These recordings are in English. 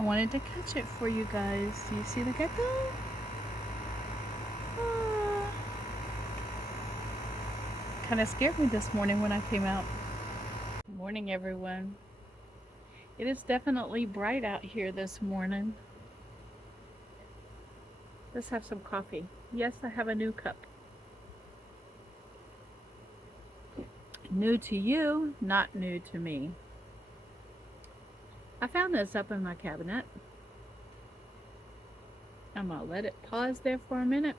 I wanted to catch it for you guys. Do you see the gecko? Ah. Kind of scared me this morning when I came out. Good morning, everyone. It is definitely bright out here this morning. Let's have some coffee. Yes, I have a new cup. New to you, not new to me. I found this up in my cabinet. I'm gonna let it pause there for a minute.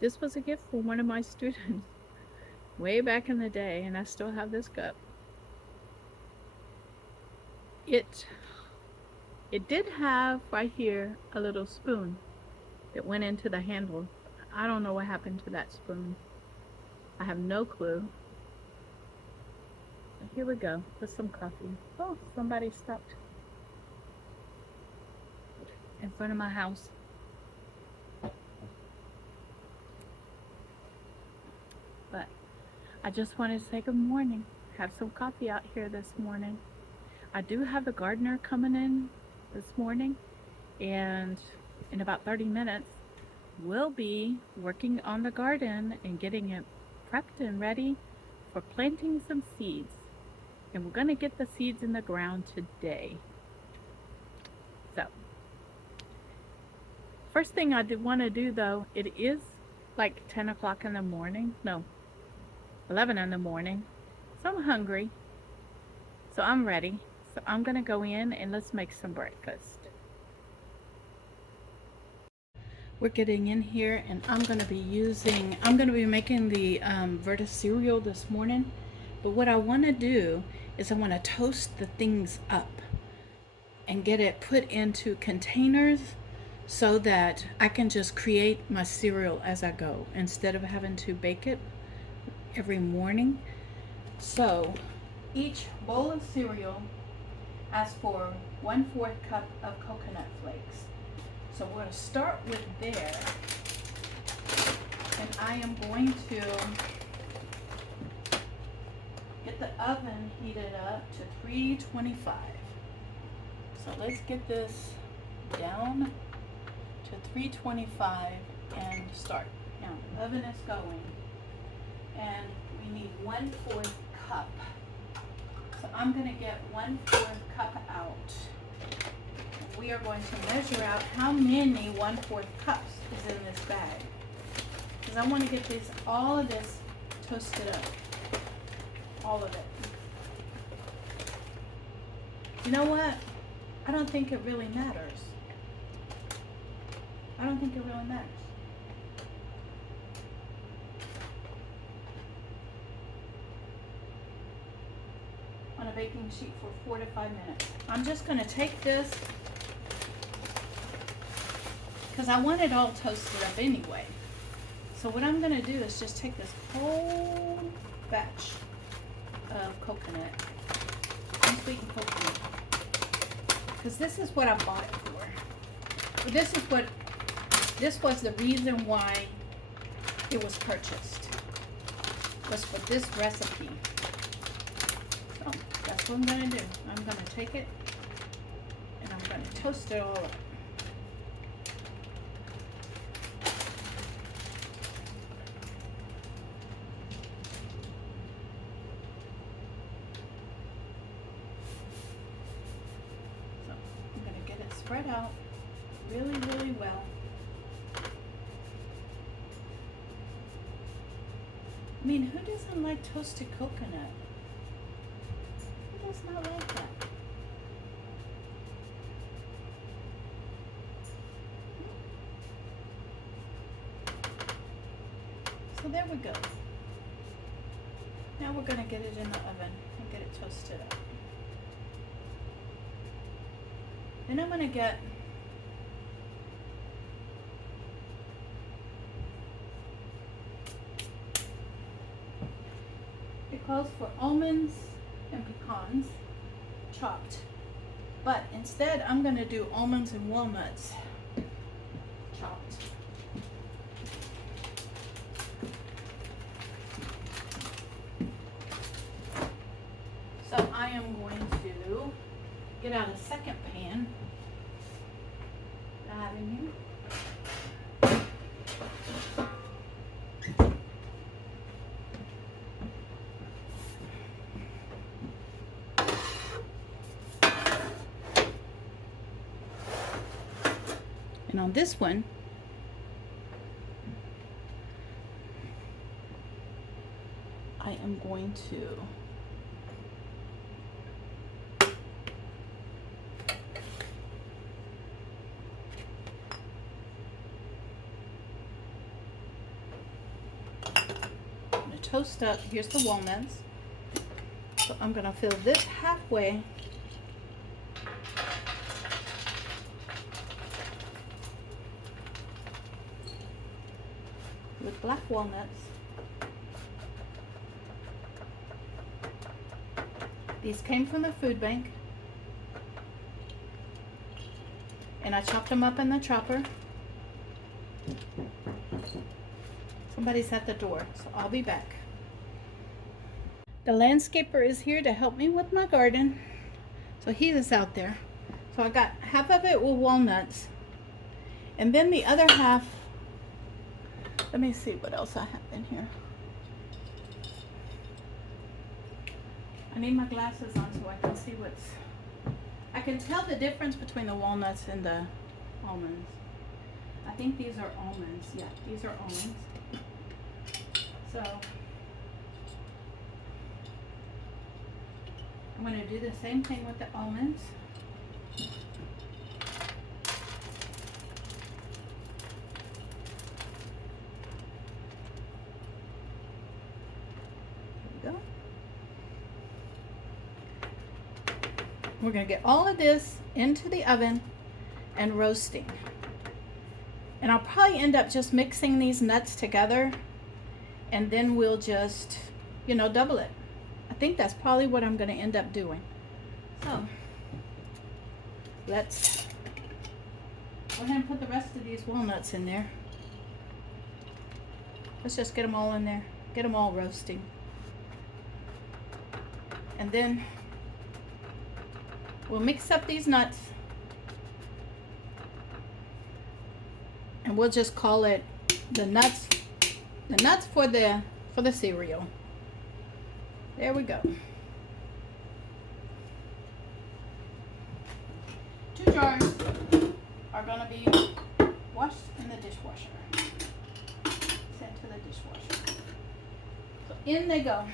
This was a gift from one of my students way back in the day, and I still have this cup. It did have right here a little spoon that went into the handle. I don't know what happened to that spoon. I have no clue. But here we go with some coffee. Oh, somebody stopped in front of my house. But I just wanted to say good morning. Have some coffee out here this morning. I do have the gardener coming in this morning, and in about 30 minutes we'll be working on the garden and getting it prepped and ready for planting some seeds. And we're going to get the seeds in the ground today. So first thing I want to do, though, it is like 10 o'clock in the morning. No, 11 in the morning. So I'm hungry. So I'm ready. So I'm going to go in and let's make some breakfast. We're getting in here, and I'm going to be making the Verta cereal this morning. But what I want to do is I want to toast the things up and get it put into containers so that I can just create my cereal as I go instead of having to bake it every morning. So each bowl of cereal asks for 1/4 cup of coconut flakes. So we're going to start with there, and I am going to get the oven heated up to 325. So let's get this down to 325 and start. Now the oven is going, and we need 1/4 cup. So I'm going to get 1/4 cup out. We are going to measure out how many 1/4 cups is in this bag, because I want to get all of this toasted up, all of it. You know what? I don't think it really matters. I don't think it really matters. On a baking sheet for 4 to 5 minutes. I'm just going to take this, because I want it all toasted up anyway. So what I'm going to do is just take this whole batch of coconut, unsweetened coconut, because this is what I bought it for. This was the reason why it was purchased, was for this recipe. So that's what I'm going to do. I'm going to take it and I'm going to toast it all up. Spread out really, really well. I mean, who doesn't like toasted coconut? Who does not like that? So there we go. Now we're going to get it in the oven and get it toasted up. Then I'm going to get it calls for almonds and pecans chopped, but instead I'm going to do almonds and walnuts chopped. So I am going to get out a second pan in here. And on this one, I am going to toast up. Here's the walnuts. So I'm going to fill this halfway with black walnuts. These came from the food bank, and I chopped them up in the chopper. Somebody's at the door, so I'll be back. The landscaper is here to help me with my garden. So he is out there. So I got half of it with walnuts. And then the other half, let me see what else I have in here. I need my glasses on so I can see I can tell the difference between the walnuts and the almonds. I think these are almonds. Yeah, these are almonds. So I'm going to do the same thing with the almonds. There we go. We're going to get all of this into the oven and roasting. And I'll probably end up just mixing these nuts together, and then we'll just, double it. I think that's probably what I'm going to end up doing. So let's go ahead and put the rest of these walnuts in there. Let's just get them all in there, get them all roasting. And then we'll mix up these nuts, and we'll just call it the nuts for the cereal. There we go. 2 jars are going to be washed in the dishwasher. Sent to the dishwasher. So in they go.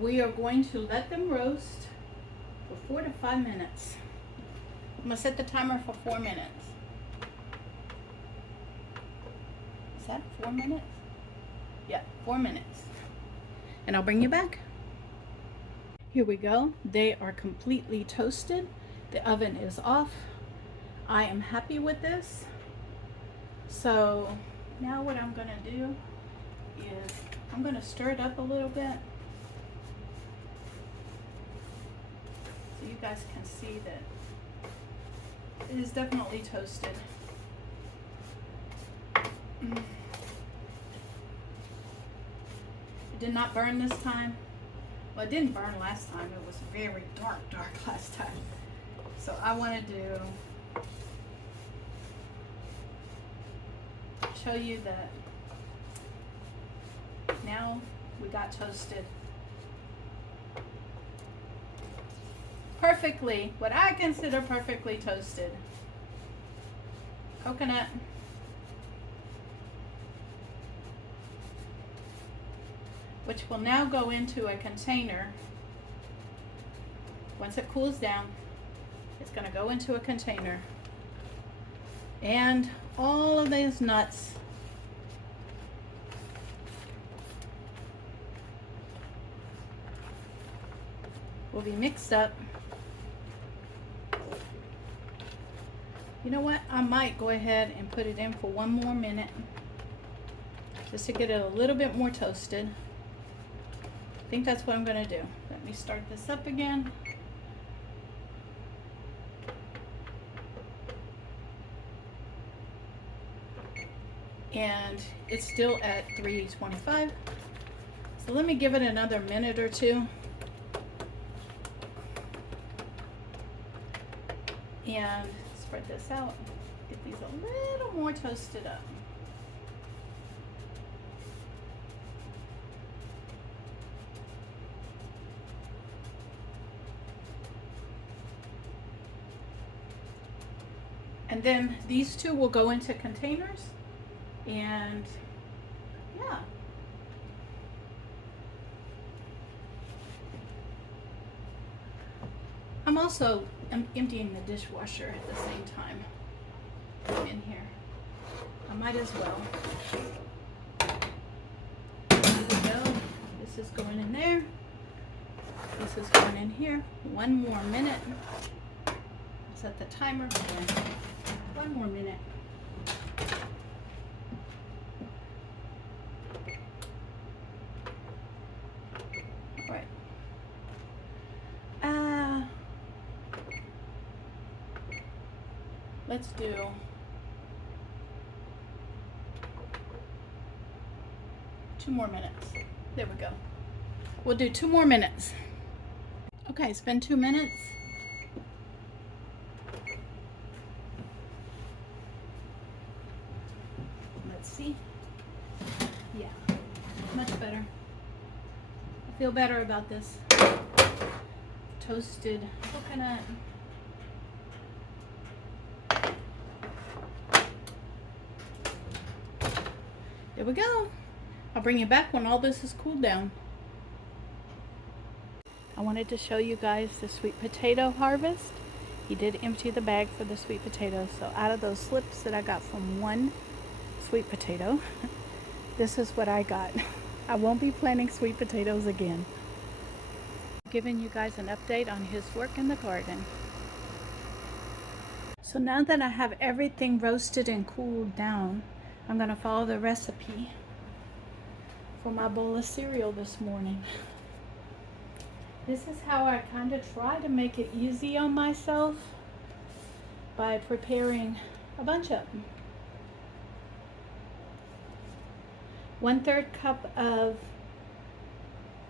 We are going to let them roast for 4 to 5 minutes. I'm going to set the timer for 4 minutes. Is that 4 minutes? Yeah, 4 minutes. And I'll bring you back. Here we go. They are completely toasted. The oven is off. I am happy with this. So now what I'm going to do is I'm going to stir it up a little bit, so you guys can see that it is definitely toasted. It did not burn this time. Well, it didn't burn last time. It was very dark last time. So I wanted to show you that now we got toasted perfectly, what I consider perfectly toasted coconut, which will now go into a container. Once it cools down, it's going to go into a container, and all of these nuts will be mixed up. You know what? I might go ahead and put it in for 1 more minute just to get it a little bit more toasted. I think that's what I'm going to do. Let me start this up again. and it's still at 325. So let me give it another minute or two. And spread this out. Get these a little more toasted up. And then these two will go into containers, and yeah. I'm also emptying the dishwasher at the same time in here. I might as well. Here we go. This is going in there. This is going in here. 1 more minute. Set the timer for 1 more minute. All right. Let's do two more minutes. There we go. We'll do 2 more minutes. Okay, it's been 2 minutes. Let's see. Yeah, much better. I feel better about this. Toasted coconut. There we go. I'll bring you back when all this is cooled down. I wanted to show you guys the sweet potato harvest. He did empty the bag for the sweet potatoes. So out of those slips that I got from one sweet potato, this is what I got. I won't be planting sweet potatoes again. Giving you guys an update on his work in the garden. So now that I have everything roasted and cooled down, I'm going to follow the recipe for my bowl of cereal this morning. This is how I kind of try to make it easy on myself by preparing a bunch of them. 1/3 cup of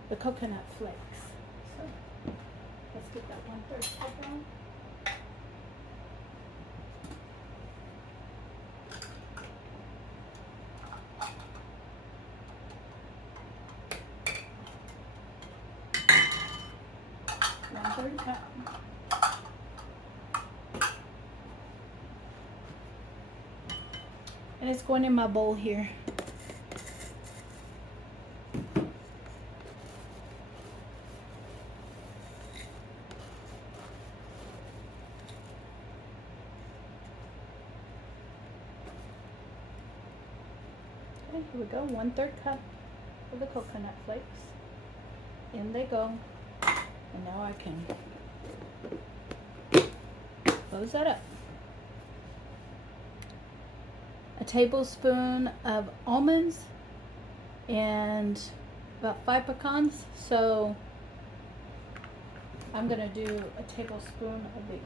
the coconut flakes. So let's get that 1/3 cup on. And it's going in my bowl here. Okay, here we go. 1/3 cup of the coconut flakes. In they go. And now I can close that up. A tablespoon of almonds and about 5 pecans. So I'm going to do a tablespoon of the,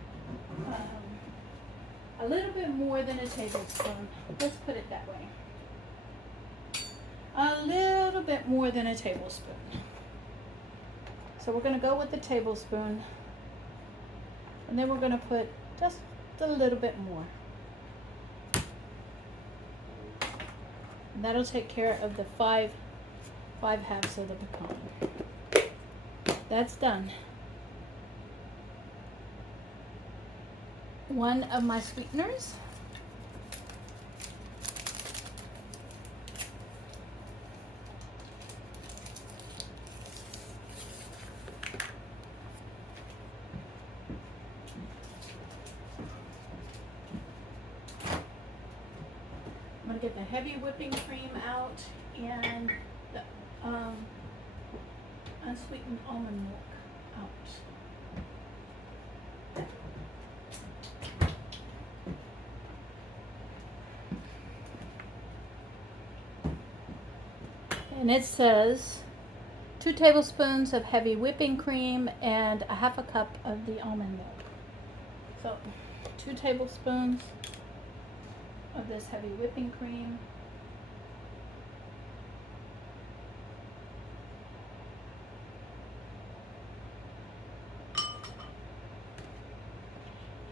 a little bit more than a tablespoon. Let's put it that way. A little bit more than a tablespoon. So we're going to go with the tablespoon, and then we're going to put just a little bit more. And that'll take care of the five halves of the pecan. That's done. One of my sweeteners. I'm going to get the heavy whipping cream out and the unsweetened almond milk out. And it says 2 tablespoons of heavy whipping cream and a 1/2 cup of the almond milk. So 2 tablespoons of this heavy whipping cream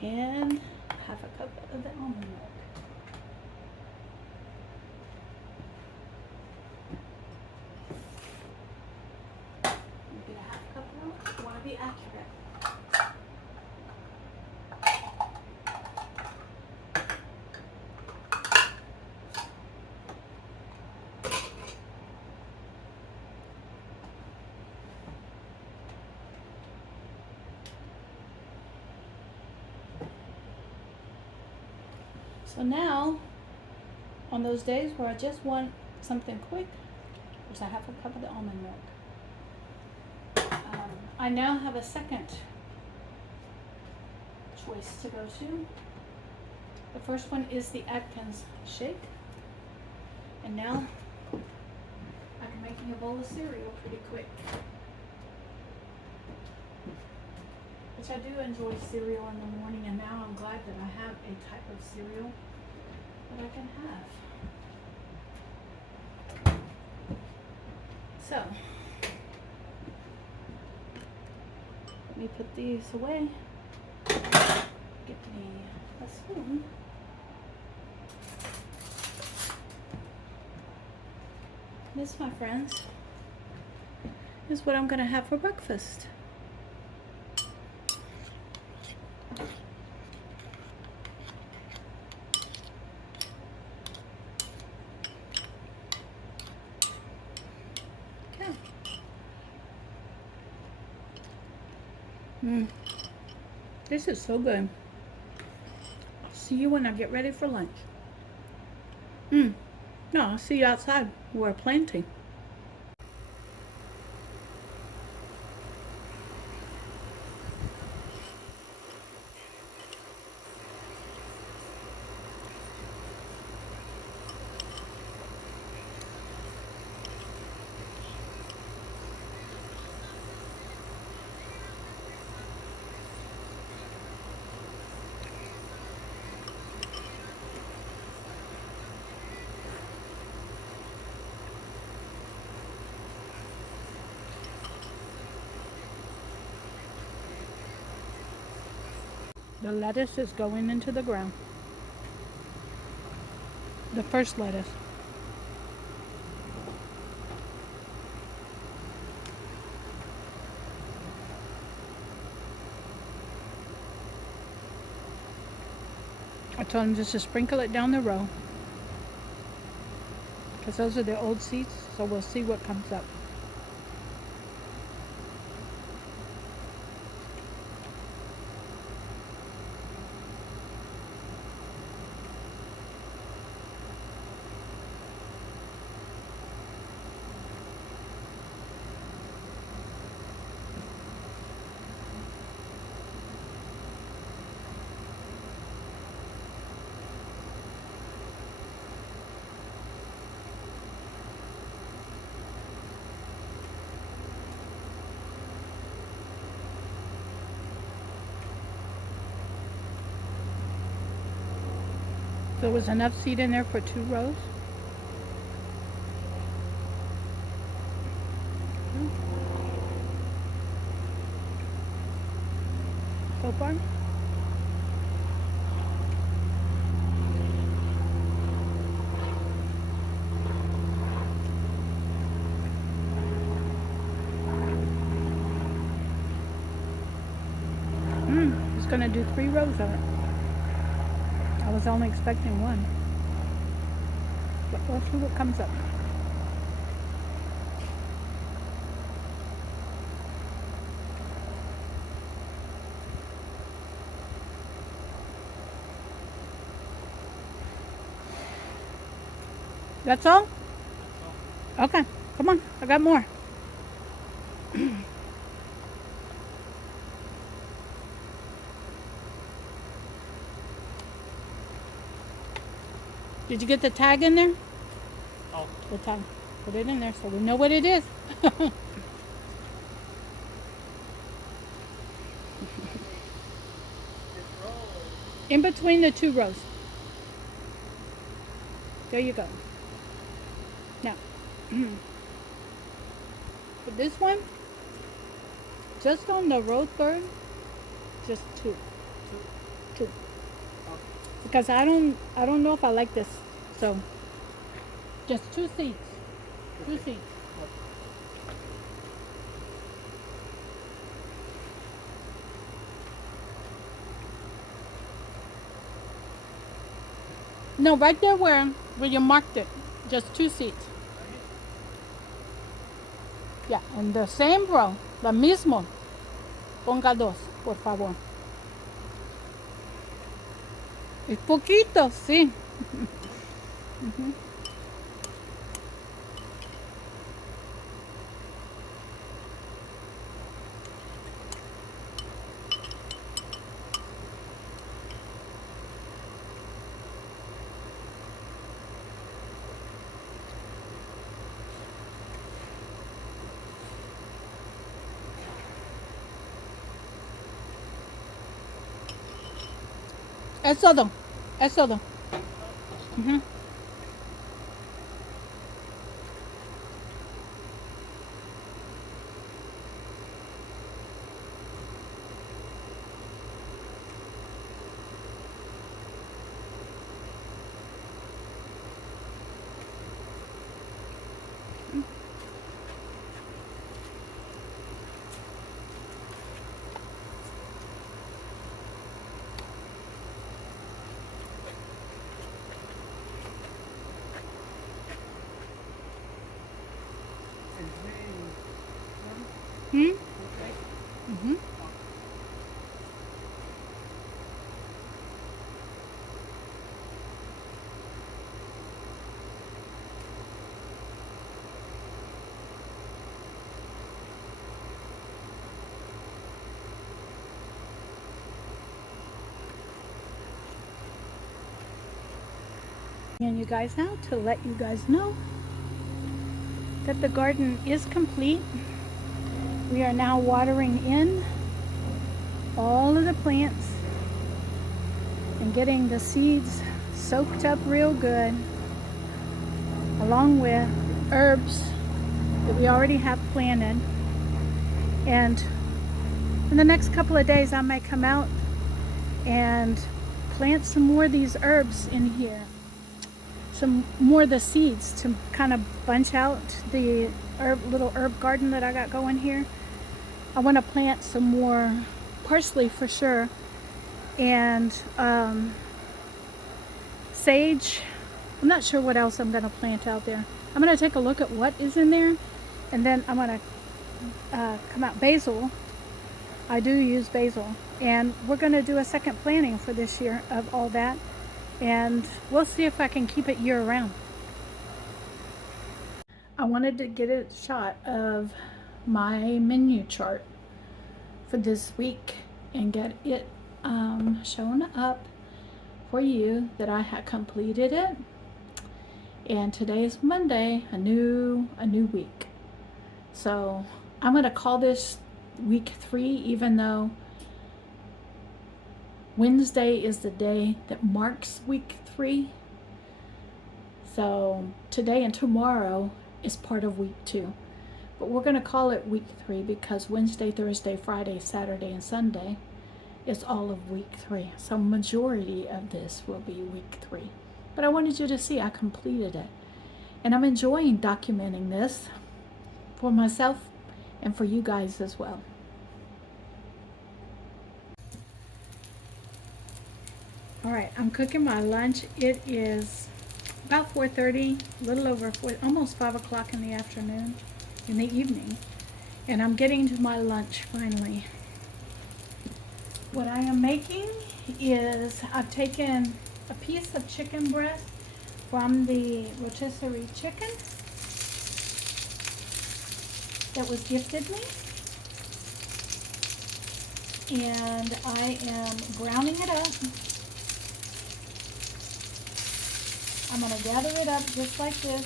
and half a cup of the almond milk. Get a half cup of milk. I want to be accurate. So now, on those days where I just want something quick, there's a half a cup of the almond milk. I now have a second choice to go to. The first one is the Atkins shake. And now I can make me a bowl of cereal pretty quick. Which I do enjoy cereal in the morning, and now I'm glad that I have a type of cereal that I can have. So, let me put these away. Get me a spoon. This, my friends, is what I'm going to have for breakfast. This is so good. I'll see you when I get ready for lunch. No, I'll see you outside. We're planting. The lettuce is going into the ground. The first lettuce. I told him just to sprinkle it down the row. Because those are the old seeds, so we'll see what comes up. There was enough seed in there for 2 rows. So far. It's gonna do 3 rows of it. I was only expecting 1. But we'll see what comes up. That's all? Okay, come on, I got more. Did you get the tag in there? Oh. The tag. Put it in there so we know what it is. In between the 2 rows. There you go. Now, for this one, just on the row 3rd, just 2. too. Because I don't know if I like this. So just 2 seats. 2 seats. No, right there where you marked it. Just 2 seats. Yeah, en the same row. Lo mismo. Ponga dos, por favor. Es poquito, sí. Es todo. Es todo. Ujú. ¿Mm? Ujú. And you guys now to let you guys know that the garden is complete. We are now watering in all of the plants and getting the seeds soaked up real good, along with herbs that we already have planted. And in the next couple of days I might come out and plant some more of these herbs in here, some more of the seeds to kind of bunch out the little herb garden that I got going here. I want to plant some more parsley for sure, and sage. I'm not sure what else I'm going to plant out there. I'm going to take a look at what is in there, and then I'm going to come out basil. I do use basil, and we're going to do a second planting for this year of all that, and we'll see if I can keep it year round. I wanted to get a shot of my menu chart for this week and get it shown up for you that I had completed it. And today is Monday, a new week. So I'm going to call this week 3, even though Wednesday is the day that marks week 3. So today and tomorrow is part of week 2. But we're going to call it week 3 because Wednesday, Thursday, Friday, Saturday, and Sunday is all of week 3. So majority of this will be week 3. But I wanted you to see I completed it. And I'm enjoying documenting this for myself and for you guys as well. All right, I'm cooking my lunch. It is about 4:30, a little over 4, almost 5 o'clock in the afternoon, in the evening. And I'm getting to my lunch finally. What I am making is I've taken a piece of chicken breast from the rotisserie chicken that was gifted me, and I am browning it up. I'm going to gather it up just like this.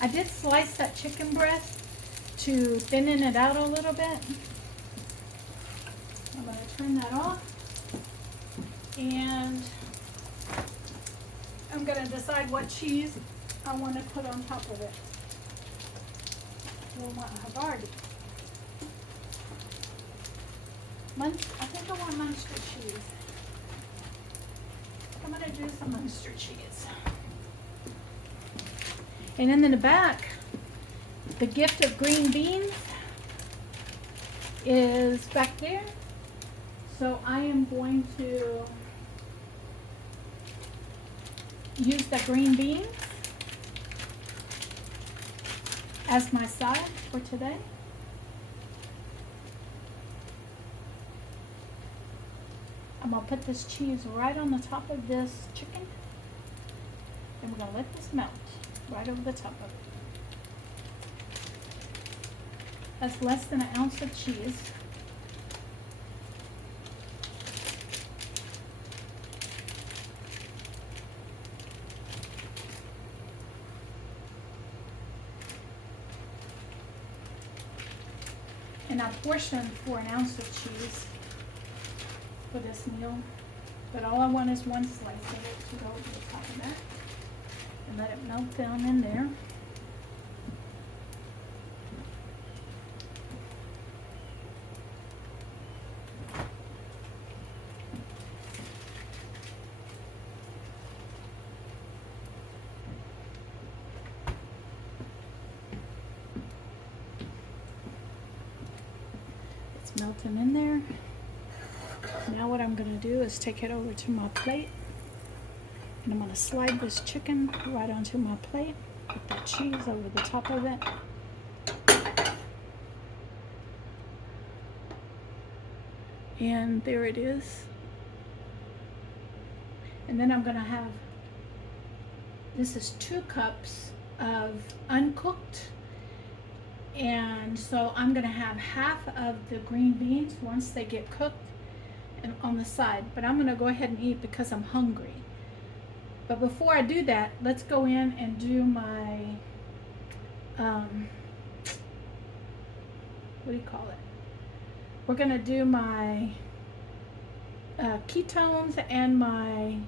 I did slice that chicken breast to thinning it out a little bit. I'm going to turn that off, and I'm going to decide what cheese I want to put on top of it. Well, what Havarti. I think I want Munster cheese. I'm gonna do some Munster cheese. And then in the back, the gift of green beans is back there. So I am going to use the green beans as my side for today. I'm gonna put this cheese right on the top of this chicken, and we're gonna let this melt right over the top of it. That's less than an ounce of cheese. And I portioned for an ounce of cheese for this meal, but all I want is one slice of it to go over the top of that and let it melt down in there. It's melting in there. Now what I'm going to do is take it over to my plate, and I'm going to slide this chicken right onto my plate, put that cheese over the top of it. And there it is. And then I'm going to have, this is 2 cups of uncooked, and so I'm going to have half of the green beans once they get cooked and on the side, but I'm going to go ahead and eat because I'm hungry. But before I do that, let's go in and do my what do you call it? We're going to do my ketones and my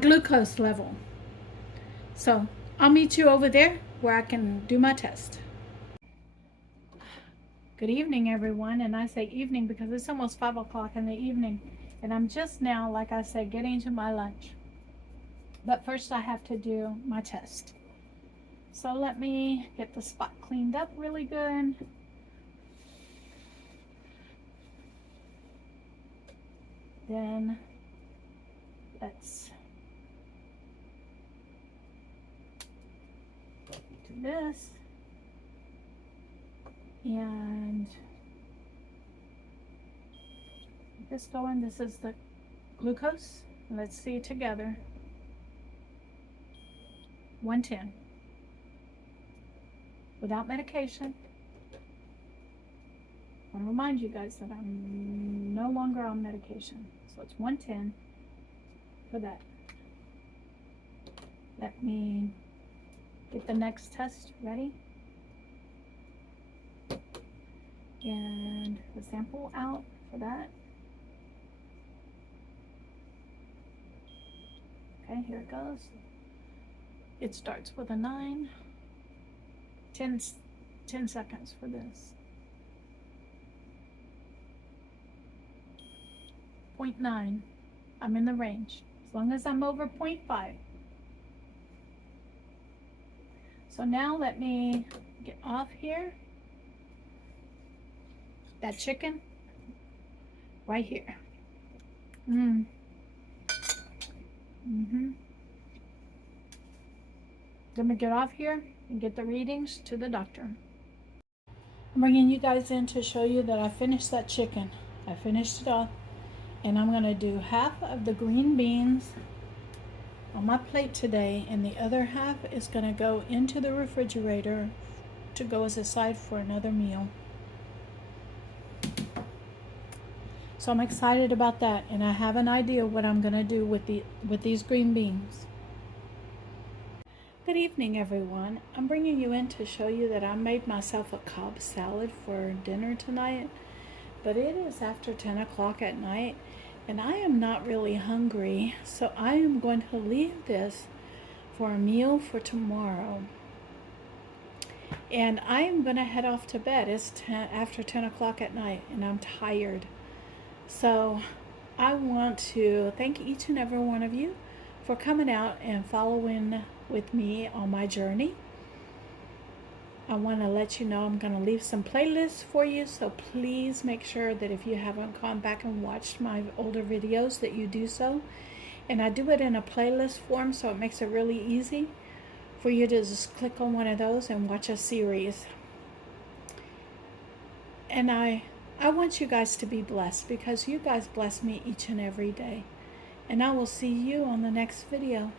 glucose level. So I'll meet you over there where I can do my test. Good evening, everyone. And I say evening because it's almost 5 o'clock in the evening, and I'm just now, like I said, getting to my lunch. But first I have to do my test. So let me get the spot cleaned up really good. Then let's do this. And get this going. This is the glucose. Let's see together. 110. Without medication. I want to remind you guys that I'm no longer on medication. So it's 110 for that. Let me get the next test ready. And the sample out for that. Okay, here it goes. It starts with a 9. 10 seconds for this. 0.9. I'm in the range. As long as I'm over 0.5. So now let me get off here. That chicken right here. Let me get off here and get the readings to the doctor. I'm bringing you guys in to show you that I finished that chicken. I finished it off, and I'm going to do half of the green beans on my plate today, and the other half is going to go into the refrigerator to go as a side for another meal. So I'm excited about that, and I have an idea what I'm going to do with these green beans. Good evening, everyone. I'm bringing you in to show you that I made myself a Cobb salad for dinner tonight, but it is after 10 o'clock at night, and I am not really hungry, so I am going to leave this for a meal for tomorrow. And I am going to head off to bed. It's after 10 o'clock at night, and I'm tired. So I want to thank each and every one of you for coming out and following with me on my journey. I want to let you know I'm going to leave some playlists for you, so please make sure that if you haven't gone back and watched my older videos that you do so. And I do it in a playlist form, so it makes it really easy for you to just click on one of those and watch a series. And I want you guys to be blessed, because you guys bless me each and every day. And I will see you on the next video.